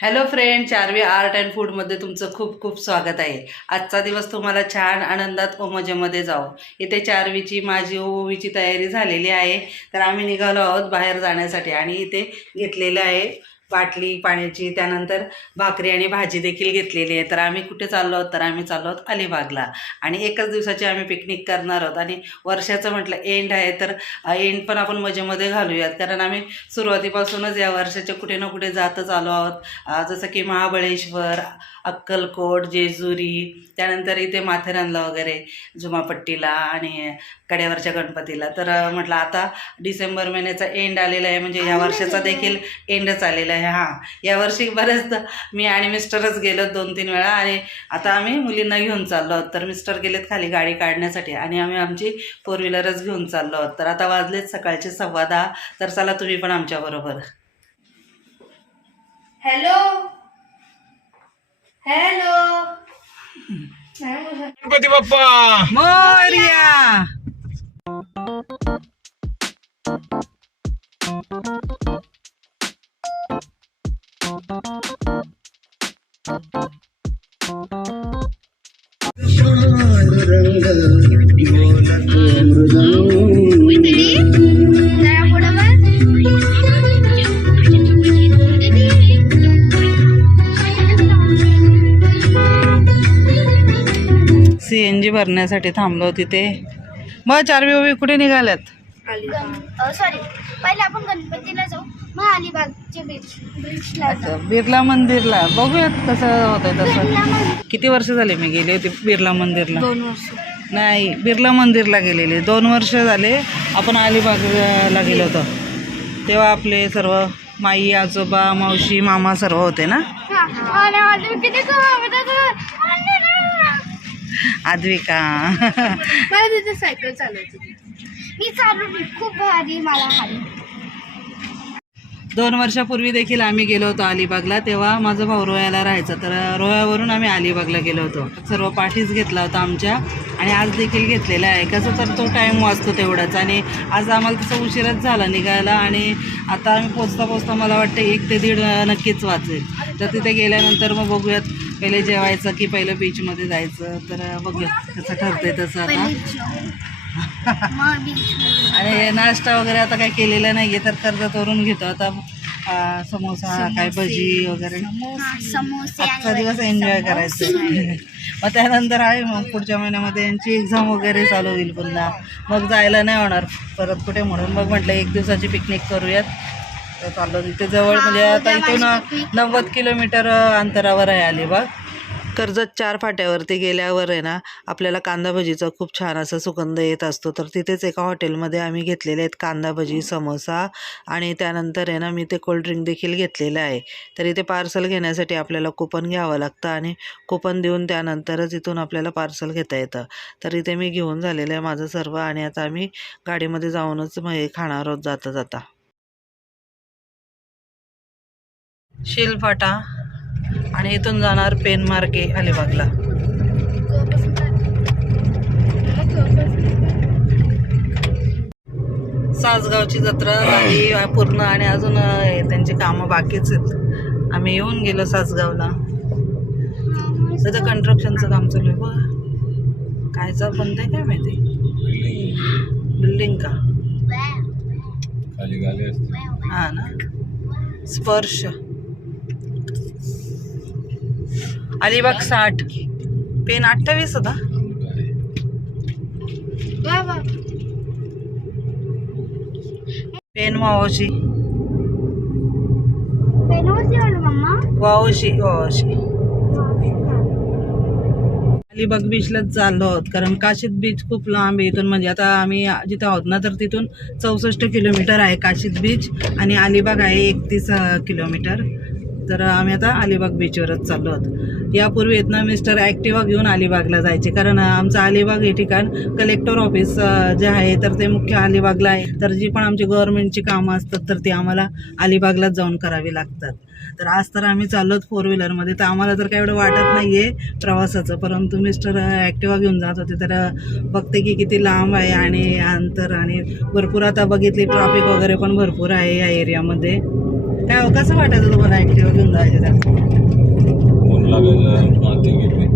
Hello friend Charvi art and फूडमध्ये तुमचं खूप खूप स्वागत आहे. आजचा दिवस तुम्हाला छान आनंदात व मजेमध्ये जाऊ इथे चारवीची माझी ओवीची तयारी झालेली आहे. तर आम्ही निघालो आहोत बाहेर जाण्यासाठी आणि इथे घेतलेलं आहे बाटली पाण्याची त्यानंतर भाकरी आणि भाजी देखील घेतलेली आहे. तर आम्ही कुठे चाललो आहोत? तर आम्ही चाललो आहोत अलिबागला. आणि एकच दिवसाची आम्ही पिकनिक करणार आहोत. आणि वर्षाचं म्हटलं एंड आहे तर एंड पण आपण मजेमध्ये घालूयात. कारण आम्ही सुरुवातीपासूनच या वर्षाच्या कुठे ना कुठे जातच आलो आहोत. जसं की महाबळेश्वर अक्कलकोट जेजुरी त्यानंतर इथे माथेरानला वगैरे जुमापट्टीला आणि कड्यावरच्या गणपतीला. तर म्हटलं आता डिसेंबर महिन्याचा एंड आलेला आहे म्हणजे या वर्षाचा देखील एंडच आलेला आहे. हां यावर्षी बरेचदा मी आणि मिस्टरच गेलो दोन तीन वेळा आणि आता आम्ही मुलींना घेऊन चाललो आहोत. तर मिस्टर गेलेत खाली गाडी काढण्यासाठी आणि आम्ही आमची फोर व्हीलरच घेऊन चाललो आहोत. तर आता वाजलेत सकाळचे सव्वा दहा तर चला तुम्ही पण आमच्याबरोबर हॅलो? हॅलो. गणपती बाप्पा. मोर्या. भरण्यासाठी थांबलो तिथे. मग चारवी उभी कुठे निघाल्यात? सॉरी पहिले आपण गणपतीला जाऊ. मग अलिबागचे बीच बीचला अच्छा बिर्ला मंदिरला. बघूयात कसं होतंय तसं. किती वर्ष झाले मी गेले होते बिर्ला मंदिरला? दोन वर्ष. नाही बिर्ला मंदिरला गेलेले. दोन वर्ष झाले आपण अलिबागला गेलो होतो. तेव्हा आपले सर्व माई आजोबा मावशी मामा सर्व होते ना? किती आद्विका मला तिथे सायकल चालवायची मी चालवली खूप भारी मला हारी. दोन वर्षापूर्वी देखील आम्ही गेलो होतो अलिबागला. तेव्हा माझं भाऊ रोह्याला राहायचं. तर रोह्यावरून आम्ही अलिबागला गेलो होतो. सर्व पाठीच घेतला होता आमच्या आणि आज देखील घेतलेला आहे. कसं तर तो टाईम वाचतो तेवढाच. आणि आज आम्हाला तसं उशीरच झाला निघायला आणि आता आम्ही पोचता पोचता मला वाटतं एक ते दीड नक्कीच वाचेल. तर तिथे गेल्यानंतर मग बघूयात पहिले जेवायचं की पहिलं बीचमध्ये जायचं. तर अं, बघूयात कसं ठरतंय तसं आता. आणि नाश्ता वगैरे आता काही केलेला नाही आहे तर कर्जतवरून घेतो. आता समोसा काय भजी वगैरे. समोसे आजचा दिवस एन्जॉय करायचं. मग त्यानंतर आहे मग पुढच्या महिन्यामध्ये यांची एक्झाम वगैरे चालू होईल पुन्हा. मग जायला नाही होणार. परत कुठे म्हणून मग म्हटलं एक दिवसाची पिकनिक करूयात. तर चाललो तिथे जवळ म्हणजे आता इथून नव्वद किलोमीटर अंतरावर आहे अलिबाग. कर्जत चार फाट्यावरती गेल्यावर आहे ना आपल्याला कांदा भजीचा खूप छान असा सुगंध येत असतो. तर तिथेच एका हॉटेलमध्ये आम्ही घेतलेले आहेत कांदा भजी समोसा आणि त्यानंतर आहे ना मी ते कोल्ड्रिंक देखील घेतलेलं आहे. तर इथे पार्सल घेण्यासाठी आपल्याला कुपन घ्यावं लागतं आणि कुपन देऊन त्यानंतरच इथून आपल्याला पार्सल घेता येतं. तर इथे मी घेऊन झालेलं आहे माझं सर्व आणि आता आम्ही गाडीमध्ये जाऊनच मग हे खाणार आहोत जाता जाता. शिलफाटा आणि इथून जाणार पेन मार्गे अलिबागला. सासगावची जत्रा झाली पूर्ण आणि अजून त्यांची कामं बाकीच आहेत. आम्ही येऊन गेलो सासगावला. तिथं कन्स्ट्रक्शनचं काम चालू आहे. बघ. कायचं बंद आहे काय माहिती? बिल्डिंग का? खाली गाली असते. हा ना? स्पर्श. अलिबाग साठ. पेन अठ्ठावीस होता. पेन वावशी मम्मा वावशी वावशी अलिबाग बीचलाच चाललो आहोत कारण काशीद बीच खूप लांब आहे इथून. म्हणजे आता आम्ही जिथं आहोत ना तर तिथून चौसष्ट किलोमीटर आहे काशीद बीच आणि अलिबाग आहे एकतीस किलोमीटर. तर आम्ही आता अलिबाग बीचवरच चाललो आहोत. यापूर्वी येत ना मिस्टर ॲक्टिवा घेऊन अलिबागला जायचे. कारण आमचं अलिबाग हे ठिकाण कलेक्टर ऑफिस जे आहे तर ते मुख्य अलिबागला आहे. तर जी पण आमची गव्हर्नमेंटची कामं असतात तर ती आम्हाला अलिबागलाच जाऊन करावी लागतात. तर आज तर आम्ही चाललोत फोर व्हीलरमध्ये तर आम्हाला तर काय एवढं वाटत नाही आहे प्रवासाचं. परंतु मिस्टर ॲक्टिवा घेऊन जात होते. तर बघते की किती लांब आहे आणि अंतर आणि भरपूर. आता बघितली ट्रॉफिक वगैरे पण भरपूर आहे या एरियामध्ये काय हो, कसं वाटायचं तुम्हाला ॲक्टिवा घेऊन जायचं ऊन लागायचं माती गेली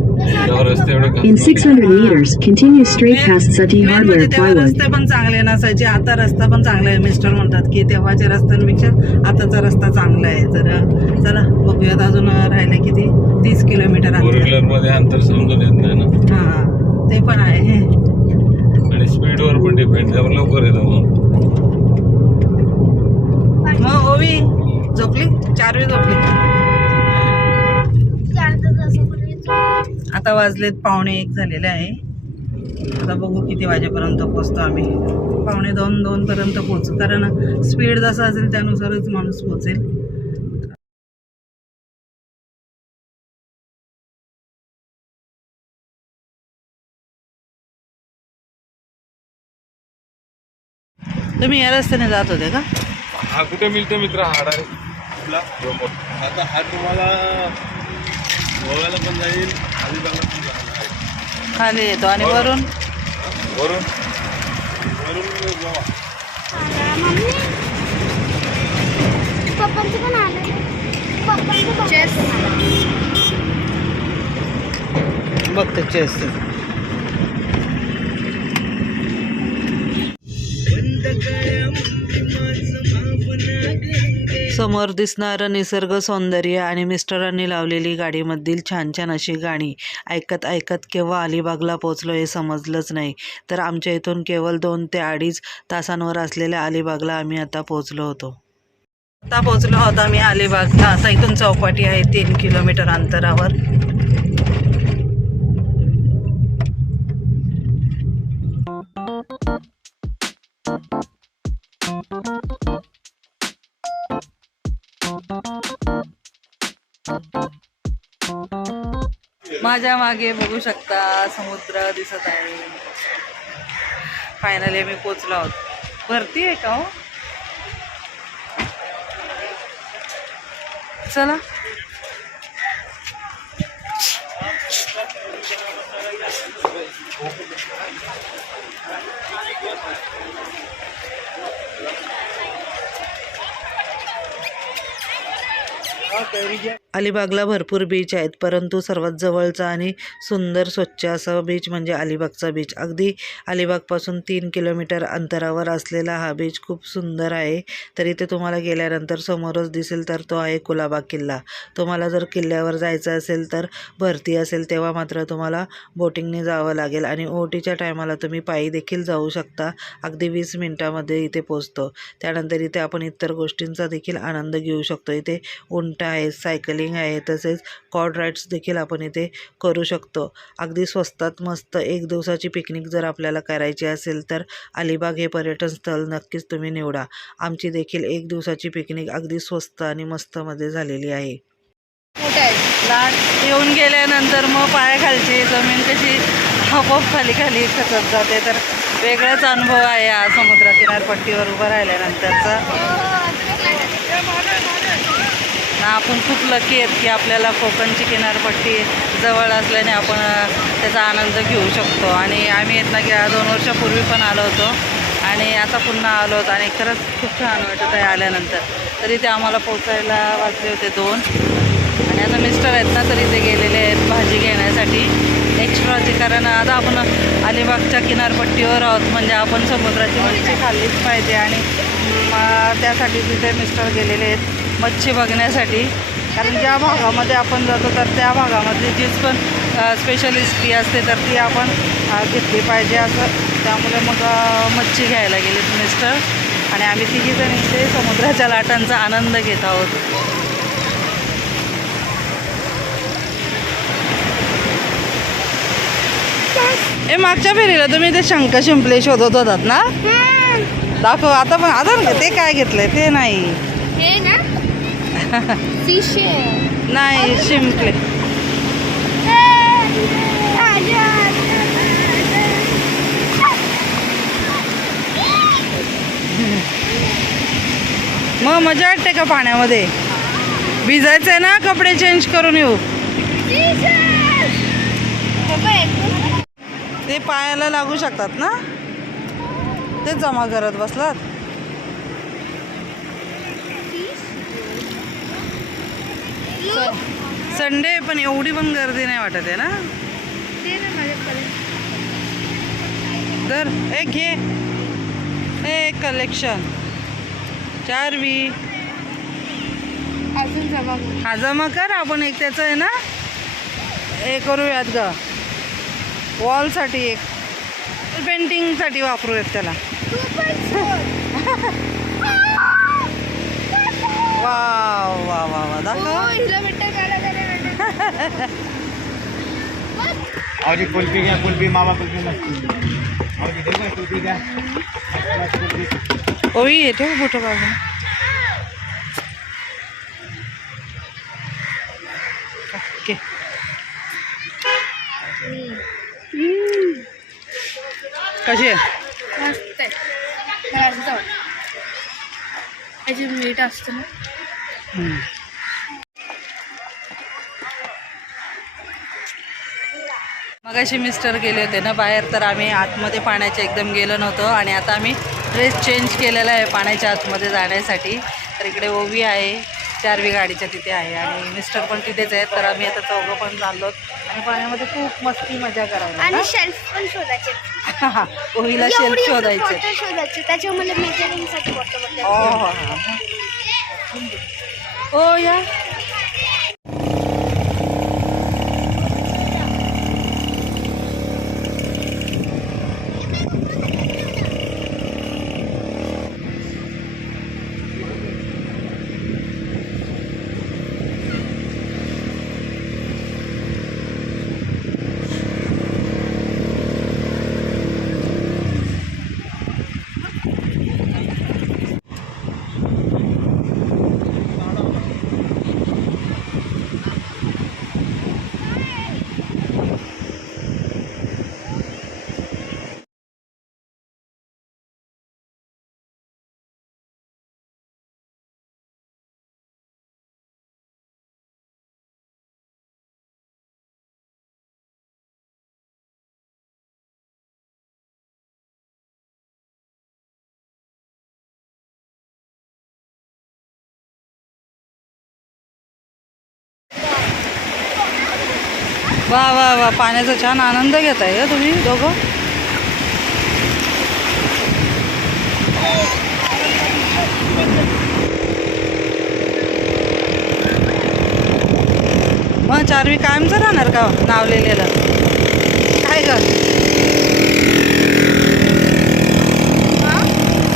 तेव्हा रस्ते एवढे In नव्हते. 600 meters, continue straight past Sati main म्हणजे Hardware तेव्हा Plywood. रस्ते पण चांगले नसायचे आता रस्ता पण चांगला आहे मिस्टर म्हणतात की तेव्हाच्या रस्त्यांपेक्षा आताचा रस्ता चांगला आहे. तर अ, चला बघूयात अजून राहिले किती? तीस किलोमीटर फोर अंतर व्हीलरमध्ये अंतर समजून येत नाही ना. हां ते पण आहे. आणि स्पीडवर पण डिपेंड त्यावर लवकर येतो मग. मग ओवी. झोपली? चारवी झोपली. आता वाजलेत पावणे एक झालेले आहे. आता बघू किती वाजेपर्यंत पोचतो आम्ही. पावणे दोन दोन पर्यंत पोचू कारण स्पीड जसं असेल त्यानुसारच माणूस पोचेल तुम्ही या रस्त्याने जात होते का? हा कुठे मिळते मित्र? हा डायरेक्ट आपला आता हा तुम्हाला गोव्याला पण जाईल अलिबागला पण जाणार आहे. खाली येतो आणि वरून वरून वरून गोवा मम्मी पप्पांचं पण आलं पप्पांचं चेस बघते चेस समोर दिसणारं निसर्ग सौंदर्य आणि मिस्टरांनी लावलेली गाडीमधील छान छान अशी गाणी ऐकत ऐकत केव्हा अलिबागला पोचलो हे समजलंच नाही. तर आमच्या इथून केवळ दोन ते अडीच तासांवर असलेल्या अलिबागला आम्ही आता पोचलो होतो. आता पोचलो आहोत आम्ही अलिबागला. आता इथून चौपाटी आहे तीन किलोमीटर अंतरावर. माझ्या मागे बघू शकता समुद्र दिसत आहे. फायनली मी पोचलो आहोत. भरती आहे का हो? चला. अलिबागला भरपूर बीच आहेत परंतु सर्वात जवळचा आणि सुंदर स्वच्छ असा बीच म्हणजे अलिबागचा बीच अगदी अलिबागपासून तीन किलोमीटर अंतरावर असलेला हा बीच खूप सुंदर आहे. तर इथे तुम्हाला गेल्यानंतर समोरच दिसेल तर तो आहे कुलाबा किल्ला. तुम्हाला जर किल्ल्यावर जायचं असेल तर भरती असेल तेव्हा मात्र तुम्हाला बोटिंगने जावं लागेल आणि ओटीच्या टायमाला तुम्ही पायी देखील जाऊ शकता. अगदी वीस मिनटामध्ये इथे पोचतो त्यानंतर इथे आपण इतर गोष्टींचा देखील आनंद घेऊ शकतो. इथे उंट आहे सायकलिंग आहे तसेच कॉड राईड्स देखील आपण इथे करू शकतो. अगदी स्वस्तात मस्त एक दिवसाची पिकनिक जर आपल्याला करायची असेल तर अलिबाग हे पर्यटन स्थळ नक्कीच तुम्ही निवडा. आमची देखील एक दिवसाची पिकनिक अगदी स्वस्त आणि मस्तमध्ये झालेली आहे. लाट येऊन गेल्यानंतर मग पायाखालची जमीन कशी हपोप खाली खाली खचत जाते. तर वेगळाच अनुभव आहे हा समुद्र किनारपट्टीवर उभं राहिल्यानंतरचा. आपण खूप लकी आहेत की आपल्याला कोकणची किनारपट्टी जवळ असल्याने आपण त्याचा आनंद घेऊ शकतो. आणि आम्ही येत ना दोन वर्षापूर्वी पण आलो होतो. आणि आता पुन्हा आलो होतो आणि खरंच खूप छान वाटत आहे आल्यानंतर. तरी ते आम्हाला पोचायला वाचले होते दोन. आणि आता मिस्टर आहेत ना तरी ते गेलेले आहेत भाजी घेण्यासाठी. एक्स्ट्राची कारण आता आपण अलिबागच्या किनारपट्टीवर आहोत. म्हणजे आपण समुद्राची मच्छी खाल्लीच पाहिजे. आणि त्यासाठी तिथे मिस्टर गेलेले आहेत. मच्छी बघण्यासाठी. कारण ज्या भागामध्ये आपण जातो तर त्या भागामध्ये जीच पण स्पेशलिस्टी असते तर ती आपण घेतली पाहिजे असं. त्यामुळे मग मच्छी घ्यायला गेलेत मिस्टर आणि आम्ही तिघीजण इथे समुद्राच्या लाटांचा आनंद घेत आहोत. ए मागच्या फेरीला तुम्ही ते शंख शिंपले शोधत होतात ना? दाखव आता पण आता ते काय घेतलंय? ते नाही. नाही शिंपले. मग मजा वाटते का पाण्यामध्ये? भिजायचं आहे ना कपडे चेंज करून येऊ. ते पायाला लागू शकतात ना? ते जमा करत बसलात? संडे पण एवढी पण गर्दी नाही वाटत आहे ना? तर एक घे. एक कलेक्शन चार वी. हा जमा कर. आपण एक त्याचं आहे ना? हे करूयात ग. वॉलसाठी एक. पेंटिंगसाठी वापरूयात त्याला. वा वा वा वा दाखव हिला भेटतं काढा जरा और ये कुल्फी क्या कुल्फी मावा कुल्फी मत और ये देखो कुल्फी क्या ओवी येते का फोटो काढून ओके कशी आहे मस्त आहे मला असं आवडतं. याची मीठ असतं ना हम्म. मगाशी मिस्टर गेले होते ना बाहेर तर आम्ही आतमध्ये पाण्याच्या एकदम गेलो नव्हतो आणि आता आम्ही ड्रेस चेंज केलेला आहे पाण्याच्या आतमध्ये जाण्यासाठी. तर इकडे ओवी आहे चारवी गाडीच्या तिथे आहे आणि मिस्टर पण तिथेच आहेत तर आम्ही आता चौघं पण चाललो आणि पाण्यामध्ये खूप मस्ती मजा करायला आणि शेल्फ पण शोधायचे. हा ओवीला शेल्फ शोधायचे. शोधायचे मेजरिंगसाठी हो हो हो. ओ या वा वा वा. पाण्याचा छान आनंद घेताय का तुम्ही दोघं? मग चारवी कायमचं राहणार का नाव लिहिलेलं? काय ग?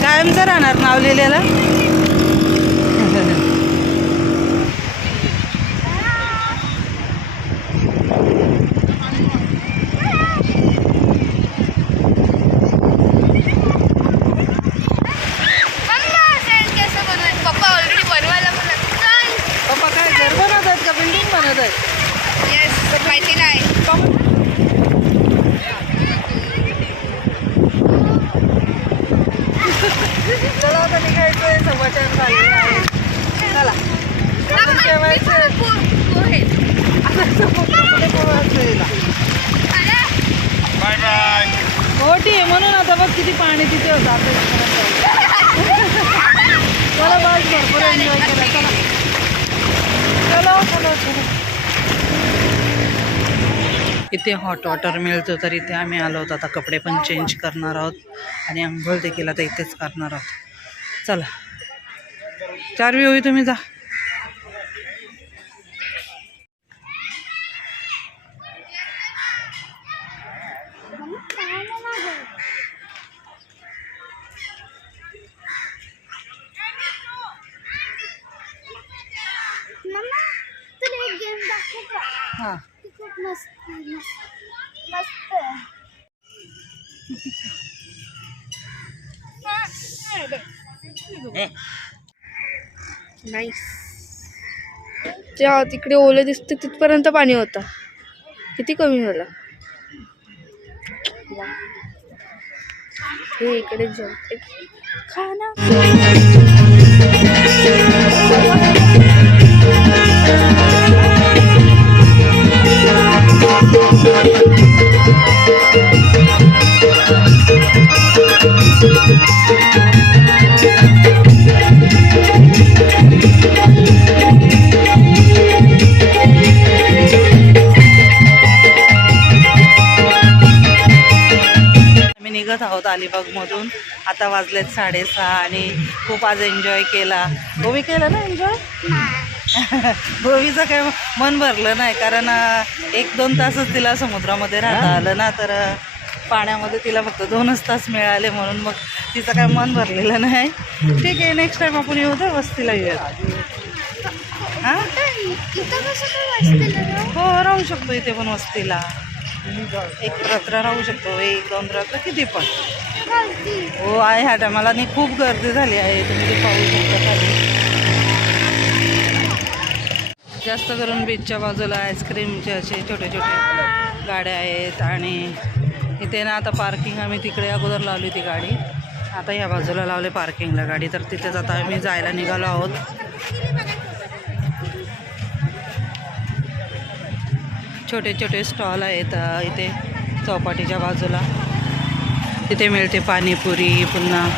कायमचं राहणार नाव लिहिलेलं पप्पा ऑलरेडी बनवायला पण पप्पा काय घर बनवत आहेत का बिल्डिंग बनवत आहेत येस माहिती नाही चला आता निघायचंय समाचार झालेला आहे चला अजून जेवायचं आहे. आता पुढे पुढे पोहायचं हिला. बाय बाय मोठी आहे म्हणून आता बघ किती पाणी तिथे होतं आता चला बस भरपूर एन्जॉय केला चला चलो चलो चलो इथे हॉट वॉटर मिळतो तर इथे आम्ही आलो होतो. आता कपडे पण चेंज करणार आहोत. आणि आंघोळ देखील आता इथेच करणार आहोत. चला. चार होई तुम्ही जा मम्मा तुला एक गेम दाखवू का हां. खूप मस्त मस्त. त्या तिकडे ओले दिसते तिथपर्यंत पाणी होता. किती कमी झाला? हे इकडे झोपते खाना. निघत आहोत अलिबागमधून. आता वाजलेत साडेसहा आणि खूप आज एन्जॉय केला. गोवी केला ना एन्जॉय गोवीचं काय मन भरलं नाही कारण एक दोन तासच तिला समुद्रामध्ये राहता आलं ना तर पाण्यामध्ये तिला फक्त दोनच तास मिळाले म्हणून मग तिचं काय मन भरलेलं नाही. ठीक आहे नेक्स्ट टाइम आपण येऊ तर वस्तीला येऊया. हां? हो राहू शकतो इथे पण वस्तीला. एक रात्र राहू शकतो एक दोन रात्र किती पण. हो आहे ह्या टायमाला खूप गर्दी झाली आहे तुम्ही ते पाहू शकता खाली. जास्त करून बीचच्या बाजूला आईस्क्रीमचे असे छोटे छोटे गाड्या आहेत आणि इथे ना आता पार्किंग आम्ही तिकडे अगोदर लावली ती गाडी. आता ह्या बाजूला लावले पार्किंगला गाडी. तर तिथेच आता आम्ही जायला निघालो आहोत. छोटे छोटे स्टॉल आहेत इथे चौपाटीच्या बाजूला. तिथे मिळते पाणीपुरी पुन्हा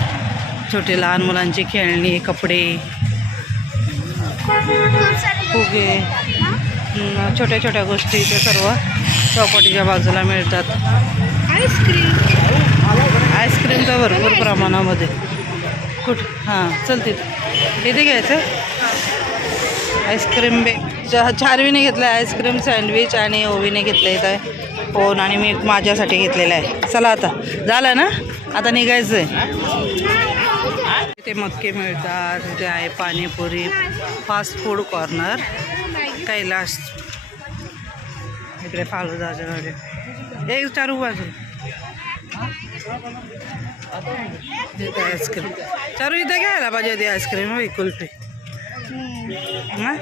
छोटे लहान मुलांची खेळणी कपडे. फुगे छोट्या छोट्या गोष्टी इथे सर्व चौपाटीच्या बाजूला मिळतात. आईस्क्रीम तर भरपूर प्रमाणामध्ये. कुठ? हां चलतील किती घ्यायचं? आईस्क्रीम बे चारवीने घेतलं आहे आईस्क्रीम सँडविच आणि ओवीने घेतलं इथं फोन आणि मी माझ्यासाठी घेतलेला आहे. चला आता. झालं ना? आता निघायचं आहे इथे मक्के मिळतात इथे आहे panipuri fast food corner Kailas इकडे फालुदाच्या गाडी एक चारू बाजू आईस्क्रीम चारू इथे घ्यायला पाहिजे होती आईस्क्रीम कुल्फी. हां?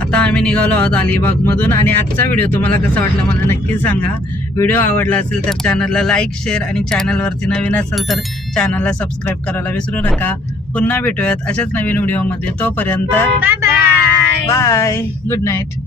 आता आम्ही निघालो आहोत अलिबागमधून आणि आजचा व्हिडिओ तुम्हाला कसा वाटला मला नक्की सांगा. व्हिडिओ आवडला असेल तर चॅनलला लाईक शेअर आणि चॅनलवरती नवीन असेल तर चॅनलला सबस्क्राईब करायला विसरू नका. पुन्हा भेटूयात अशाच नवीन व्हिडिओमध्ये. तोपर्यंत bye bye bye good night